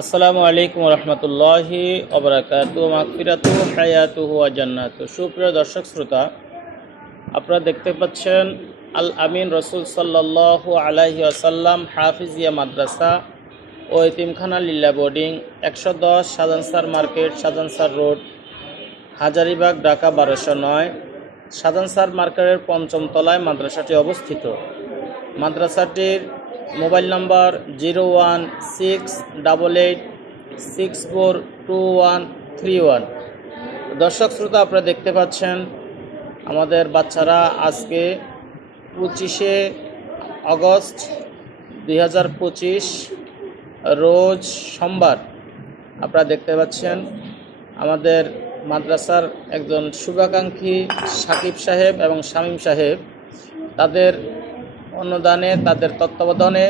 আসসালামু আলাইকুম রহমতুল্লাহি ওবরাকাতু মাগফিরাতু হায়াতুহু ওয়া জান্নাতু। সুপ্রিয় দর্শক শ্রোতা, আপনারা দেখতে পাচ্ছেন আল আমিন রসুল সাল্লাল্লাহু আলাইহি ওয়াসাল্লাম হাফিজিয়া মাদ্রাসা ও এতিমখানা লিল্লা boarding 110 Shahjahan market, Shahjahan road, Hazaribagh, Dhaka 1209। Shahjahan মার্কেটের 5ম তলায় মাদ্রাসাটি অবস্থিত। মাদ্রাসাটির মোবাইল নম্বর 01688642131। দর্শক শ্রোতা, আপনারা দেখতে পাচ্ছেন আমাদের বাচ্চারা আজকে 25শে আগস্ট 2025 রোজ সোমবার। আপনারা দেখতে পাচ্ছেন আমাদের মাদ্রাসার একজন শুভাকাঙ্ক্ষী সাকিব সাহেব এবং শামীম সাহেব, তাদের অনুদানে, তাদের তত্ত্বাবধানে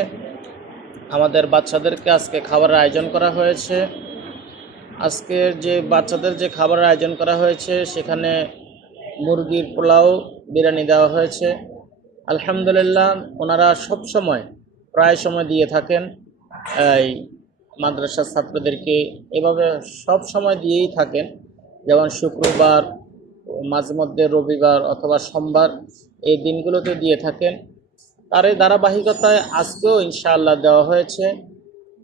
আমাদের বাচ্চাদেরকে আজকে খাবারের আয়োজন করা হয়েছে। আজকের যে বাচ্চাদের যে খাবারের আয়োজন করা হয়েছে সেখানে মুরগির পোলাও, বিরিয়ানি দেওয়া হয়েছে। আলহামদুলিল্লাহ, ওনারা প্রায় সময় দিয়ে থাকেন এই মাদ্রাসার ছাত্রদেরকে, এভাবে সব সময় দিয়েই থাকেন। যেমন শুক্রবার, মাঝে মধ্যে রবিবার অথবা সোমবার, এই দিনগুলোতে দিয়ে থাকেন। তার এই ধারাবাহিকতায় আজকেও ইনশাআল্লাহ দেওয়া হয়েছে।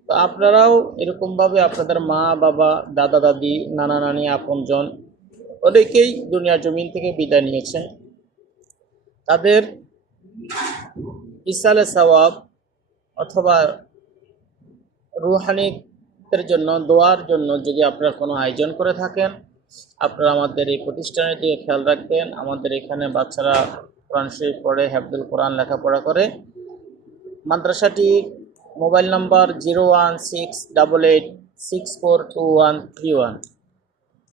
তো আপনারাও এরকমভাবে আপনাদের মা বাবা, দাদা দাদি, নানা নানি, আপনজন অনেকেই দুনিয়ার জমিন থেকে বিদায় নিয়েছেন। তাদের ইসালে সওয়াব অথবা রুহানিতের জন্য, দোয়ার জন্য যদি আপনারা কোনো আয়োজন করে থাকেন, আপনারা আমাদের এই প্রতিষ্ঠানের দিকে খেয়াল রাখবেন। আমাদের এখানে বাচ্চারা কোরআন শরীফ পড়ে, হেফজুল কোরআন লেখাপড়া করে। মাদ্রাসাটি মোবাইল নম্বর 01688642131।